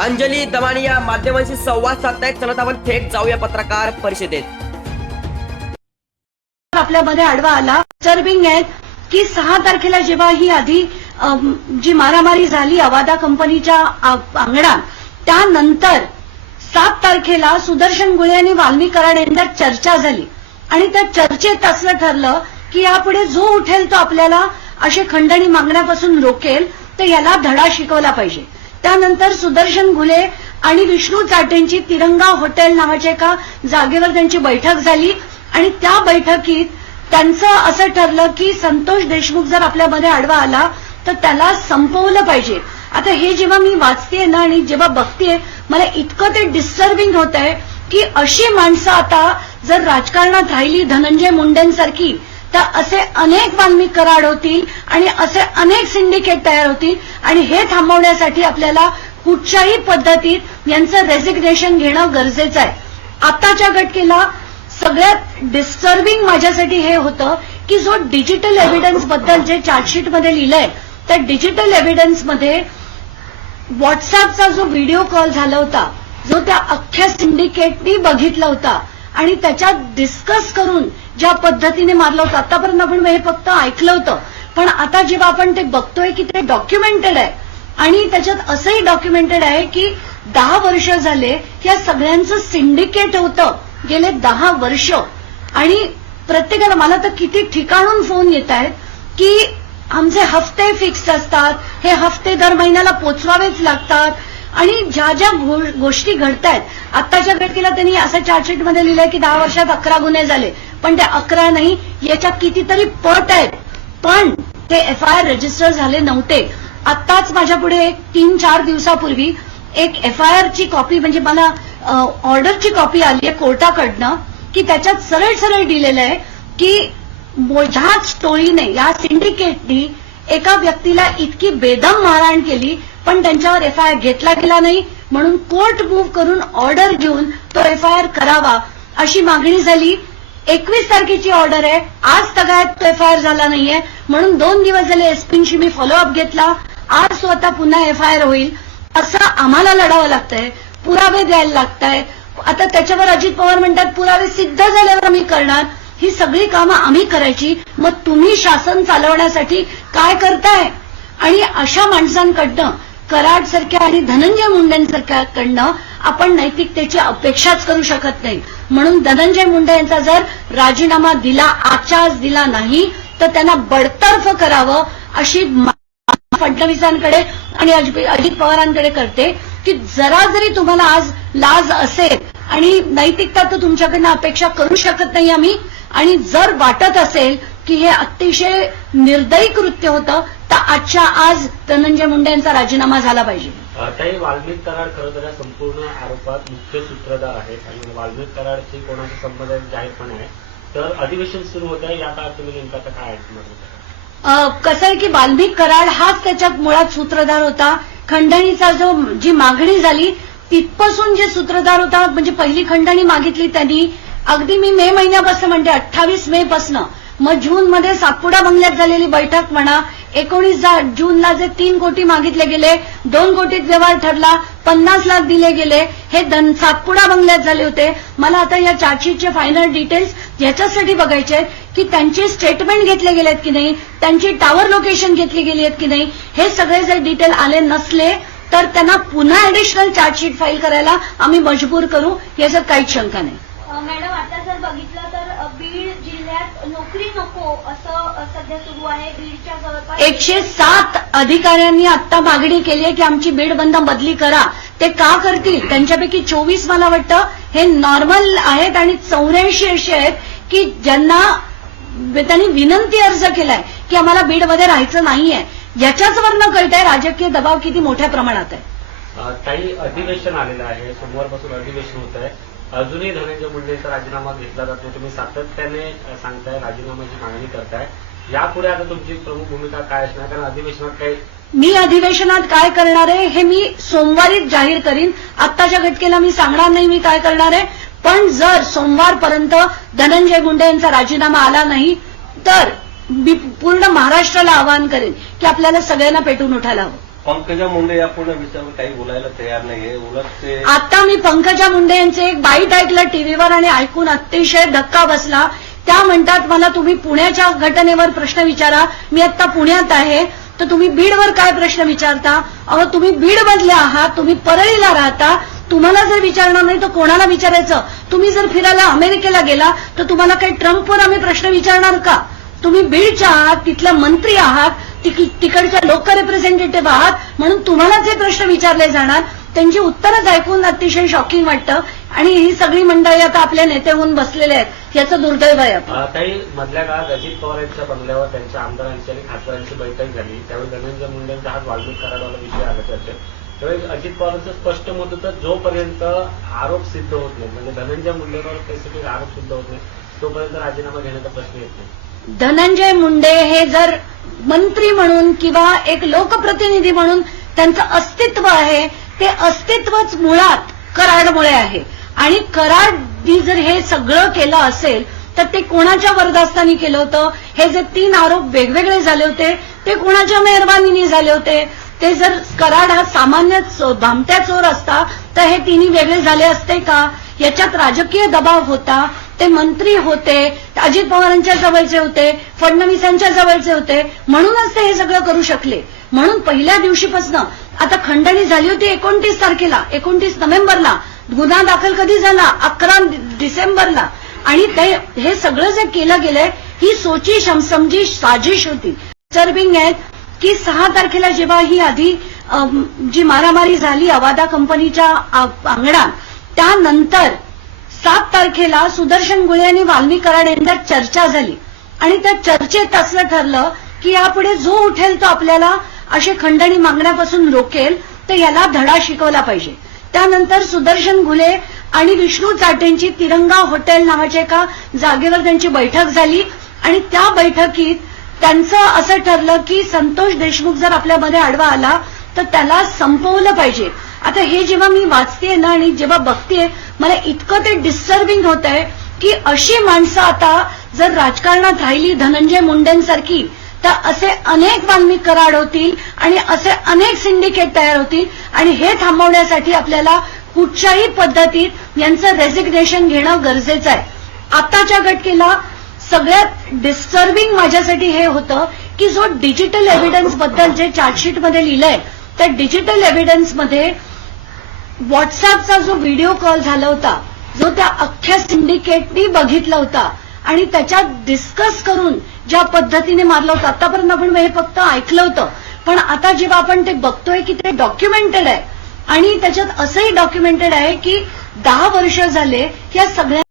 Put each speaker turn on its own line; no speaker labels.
अंजली दमानी या माध्यमांशी संवाद साधतायत. चलत आपण थेट जाऊया पत्रकार परिषदेत.
आपल्यामध्ये आडवा आला. सर्विंग आहेत की सहा तारखेला जेव्हा ही आधी जी मारामारी झाली अवादा कंपनीच्या अंगणात त्यानंतर सात तारखेला सुदर्शन गुळे आणि वाल्मी कराड यांच्यात चर्चा झाली. आणि त्या चर्चेत असं ठरलं की यापुढे जो उठेल तो आपल्याला असे खंडणी मागण्यापासून रोकेल तर याला धडा शिकवला पाहिजे. त्यानंतर सुदर्शन घुले आणि विष्णू चाटेंची तिरंगा हॉटेल नावाच्या एका जागेवर त्यांची बैठक झाली. आणि त्या बैठकीत त्यांचं असं ठरलं की संतोष देशमुख जर आपल्यामध्ये आडवा आला तर त्याला संपवलं पाहिजे. आता हे जेव्हा मी वाचतेय ना आणि जेव्हा बघतेय मला इतकं ते डिस्टर्बिंग होत आहे की अशी माणसं आता जर राजकारणात राहिली धनंजय मुंडेंसारखी तर असे अनेक वाल्मिक कराड होतील आणि असे अनेक सिंडिकेट तयार होतील. आणि हे थांबवण्यासाठी आपल्याला कुठच्याही पद्धतीत यांचं रेसिग्नेशन घेणं गरजेचं आहे. आताच्या घटकेला सगळ्यात डिस्टर्बिंग माझ्यासाठी हे होतं की जो डिजिटल एव्हिडन्सबद्दल जे चार्जशीटमध्ये लिहिलंय त्या डिजिटल एव्हिडन्समध्ये व्हॉट्सअपचा जो व्हिडिओ कॉल झाला होता जो त्या अख्ख्या सिंडिकेटनी बघितला होता आणि त्याच्यात डिस्कस करून ज्या पद्धतीने मारलं होतं आतापर्यंत आपण हे फक्त ऐकलं होतं. पण आता जेव्हा आपण ते बघतोय की ते डॉक्युमेंटेड आहे आणि त्याच्यात असंही डॉक्युमेंटेड आहे की दहा वर्ष झाले या सगळ्यांचं सिंडिकेट होतं गेले दहा वर्ष. आणि प्रत्येकाला मला तर किती ठिकाणून फोन येत आहेत की आमचे हफ्ते फिक्स असतात हे हफ्ते दर महिन्याला पोचवावेच लागतात आणि ज्या ज्या गोष्टी घडतायत आत्ताच्या घटकेला त्यांनी असं चार्जशीटमध्ये लिहिलंय की दहा वर्षात अकरा गुन्हे झाले. पण ते अकरा नाही याच्यात कितीतरी पट आहेत. पण ते एफ आय आर रजिस्टर झाले नव्हते. आत्ताच माझ्या पुढे एक तीन चार दिवसापूर्वी एक एफ आय आरची कॉपी म्हणजे मला ऑर्डरची कॉपी आली आहे कोर्टाकडनं की त्याच्यात सरळ सरळ दिलेलं आहे की ह्याच टोळीने या सिंडिकेटनी एका व्यक्तीला इतकी बेदम मारहाण केली पण त्यांच्यावर एफ आय आर घेतला गेला नाही म्हणून कोर्ट मूव्ह करून ऑर्डर घेऊन तो एफ आय आर करावा अशी मागणी झाली. एकवीस तारखेची ऑर्डर आहे. आज तगायत तो एफ आय आर झाला नाहीये. म्हणून दोन दिवस झाले एसपींशी मी फॉलोअप घेतला. आज स्वतः पुन्हा एफ आय आर होईल. असं आम्हाला लढावं लागतंय. पुरावे द्यायला लागताय. आता त्याच्यावर अजित पवार म्हणतात पुरावे सिद्ध झाल्यावर आम्ही करणार. ही सगळी कामं आम्ही करायची. मग तुम्ही शासन चालवण्यासाठी काय करताय? आणि अशा माणसांकडनं कराड सारख्या आणि धनंजय मुंडेंसारख्या कडनं आपण नैतिकतेची अपेक्षाच करू शकत नाही. म्हणून धनंजय मुंडे यांचा जर राजीनामा दिला आजच्या दिला नाही तर त्यांना बडतर्फ करावं अशी फडणवीसांकडे आणि अजित पवारांकडे करते की जरा जरी तुम्हाला आज लाज असेल आणि नैतिकता तर तुमच्याकडनं अपेक्षा करू शकत नाही आम्ही आणि जर वाटत असेल की हे अतिशय निर्दयी कृत्य होतं तर आजच्या आज धनंजय मुंडे यांचा राजीनामा झाला पाहिजे.
ताई वाल्मिक कराड खरं तर या संपूर्ण आरोपात मुख्य सूत्रधार आहेत आणि वाल्मिक कराडची कोणाचा संबंध जाहीरपणे आहे. तर अधिवेशन सुरू होत आहे या काळात तुम्ही नेमका काय
कसं आहे की वाल्मिक कराड हाच त्याच्यात मुळात सूत्रधार होता. खंडणीचा जो जी मागणी झाली तिथपासून जे सूत्रधार होता म्हणजे पहिली खंडणी मागितली त्यांनी अगदी मी मे महिन्यापासून म्हणते अठ्ठावीस मे पासनं. मग जून मध्ये सातपुडा बंगल्यात झालेली बैठक म्हणा एकोणीस जूनला जे तीन कोटी मागितले गेले दोन कोटीत व्यवहार ठरला पन्नास लाख दिले गेले हे धन सातपुडा बंगल्यात झाले होते. मला आता या चार्जशीटचे फायनल डिटेल्स याच्यासाठी बघायचे आहेत की त्यांचे स्टेटमेंट घेतले गेलेत की नाही त्यांची टावर लोकेशन घेतली गेली आहेत की नाही हे सगळे जर डिटेल आले नसले तर त्यांना पुन्हा ऍडिशनल चार्जशीट फाईल करायला आम्ही मजबूर करू याच्यात काहीच शंका नाही.
मॅडम आता जर बघितलं तर सध्या सुरू आहे. बीडच्या जवळपास
एकशे सात अधिकाऱ्यांनी आता मागणी केली आहे की आमची बीड बंद बदली करा. ते का करतील? त्यांच्यापैकी चोवीस मला वाटतं हे नॉर्मल आहेत आणि चौऱ्याऐंशी असे आहेत की ज्यांना त्यांनी विनंती अर्ज केलाय की आम्हाला बीडमध्ये राहायचं नाहीये. याच्याच वरनं कळतंय राजकीय दबाव किती मोठ्या प्रमाणात आहे.
ताई अधिवेशन आलेलं आहे. सोमवारपासून अधिवेशन होत आहे अजूनही धनंजय मुंडेचा राजीनामा घेतला जात. तुम्ही सातत्याने सांगताय राजीनाम्याची मागणी करताय. यापुढे आता तुमची प्रमुख भूमिका काय असणार? कारण अधिवेशनात काही
मी अधिवेशनात काय करणार आहे हे मी सोमवारीच जाहीर करीन. आत्ताच्या घटकेला मी सांगणार नाही मी काय करणार आहे. पण जर सोमवारपर्यंत धनंजय मुंडे यांचा राजीनामा आला नाही तर मी पूर्ण महाराष्ट्राला आवाहन करेन की आपल्याला सगळ्यांना पेटून उठायला हवं.
पंकजा मुंडे या पूर्ण विषयावर काही बोलायला तयार नाहीये. उलट ते
आता मी पंकजा मुंडे यांचे एक बाईट ऐकलं टीव्हीवर आणि ऐकून अतिशय धक्का बसला. त्या म्हणतात मला तुम्ही पुण्याच्या घटनेवर प्रश्न विचारा. मी आता पुण्यात आहे. तर तुम्ही बीडवर काय प्रश्न विचारता? अहो तुम्ही बीड मधले आहात. तुम्ही परळीला राहता. तुम्हाला जर विचारणार नाही तर कोणाला विचारायचं? तुम्ही जर फिरायला अमेरिकेला गेला तर तुम्हाला काही ट्रम्पवर आम्ही प्रश्न विचारणार का? तुम्ही बीडच्या आहात. तिथल्या मंत्री आहात. तिकडच्या लोक रिप्रेझेंटेटिव्ह आहात. म्हणून तुम्हाला जे प्रश्न विचारले जाणार त्यांची उत्तरच ऐकून अतिशय शॉकिंग वाटतं. आणि ही सगळी मंडळी आता आपल्या नेते होऊन बसलेले आहेत. याचं दुर्दैव आहे
काही मधल्या काळात अजित पवार यांच्या बंगल्यावर त्यांच्या आमदारांची आणि खासदारांची बैठक झाली. त्यावेळी धनंजय मुंडेंचा हात वाल्मिक कराडवाला विषय आला चर्चेत त्यावेळी अजित पवारांचं स्पष्ट मत होतं जोपर्यंत आरोप सिद्ध होत नाही म्हणजे धनंजय मुंडेंवर स्पेसिफिक आरोप सिद्ध होत नाही तोपर्यंत राजीनामा घेण्याचा प्रश्न येत नाही.
धनंजय मुंडे हे जर मंत्री म्हणून किंवा एक लोकप्रतिनिधी म्हणून त्यांचं अस्तित्व आहे ते अस्तित्वच मुळात कराडमुळे आहे. आणि कराडनी जर हे सगळं केलं असेल तर ते कोणाच्या वरदास्तानी केलं होतं? हे जे तीन आरोप वेगवेगळे झाले होते ते कोणाच्या मेहरबानीने झाले होते? ते जर कराड हा सामान्य भामट्या चोर असता तर हे तिन्ही वेगळे झाले असते का? याच्यात राजकीय दबाव होता ते मंत्री होते अजित पवारांच्या जवळचे होते फडणवीसांच्या जवळचे होते म्हणूनच ते हे सगळं करू शकले. म्हणून पहिल्या दिवशीपासून आता खंडणी झाली होती एकोणतीस तारखेला एकोणतीस नोव्हेंबरला गुन्हा दाखल कधी झाला? अकरा डिसेंबरला. आणि ते हे सगळं जे केलं गेलंय ही सोची समसमजी साजिश होती. सर्विंग आहेत की सहा तारखेला जेव्हा ही आधी जी मारामारी झाली अवादा कंपनीच्या अंगणात त्यानंतर सात तारखेला सुदर्शन गुळे आणि वाल्मी कराड यांच्यात चर्चा झाली. आणि त्या चर्चेत असं ठरलं की यापुढे जो उठेल तो आपल्याला असे खंडणी मागण्यापासून रोकेल तर याला धडा शिकवला पाहिजे. त्यानंतर सुदर्शन घुले आणि विष्णू चाटेंची तिरंगा हॉटेल नावाच्या एका जागेवर त्यांची बैठक झाली. आणि त्या बैठकीत त्यांचं असं ठरलं की संतोष देशमुख जर आपल्यामध्ये आडवा आला तर त्याला संपवलं पाहिजे. आता हे जेव्हा मी वाचतेय ना आणि जेव्हा बघतेय मला इतकं ते डिस्टर्बिंग होत आहे की अशी माणसं आता जर राजकारणात राहिली धनंजय मुंडेंसारखी तर असे अनेक वाल्मिक कराड होतील आणि असे अनेक सिंडिकेट तयार होतील. आणि हे थांबवण्यासाठी आपल्याला कुठच्याही पद्धतीत यांचं रेसिग्नेशन घेणं गरजेचं आहे. आताच्या घटकेला सगळ्यात डिस्टर्बिंग माझ्यासाठी हे होतं की जो डिजिटल एव्हिडन्सबद्दल जे चार्जशीटमध्ये लिहिलंय त्या डिजिटल एव्हिडन्समध्ये व्हॉट्सअपचा जो व्हिडिओ कॉल झाला होता जो त्या अख्ख्या सिंडिकेटनी बघितला होता आणि त्याच्यात डिस्कस करून ज्या पद्धतीने मारलं होतं. आतापर्यंत आपण हे फक्त ऐकलं होतं. पण आता जेव्हा आपण ते बघतोय की ते डॉक्युमेंटेड आहे आणि त्याच्यात असंही डॉक्युमेंटेड आहे की दहा वर्ष झाले या सगळ्या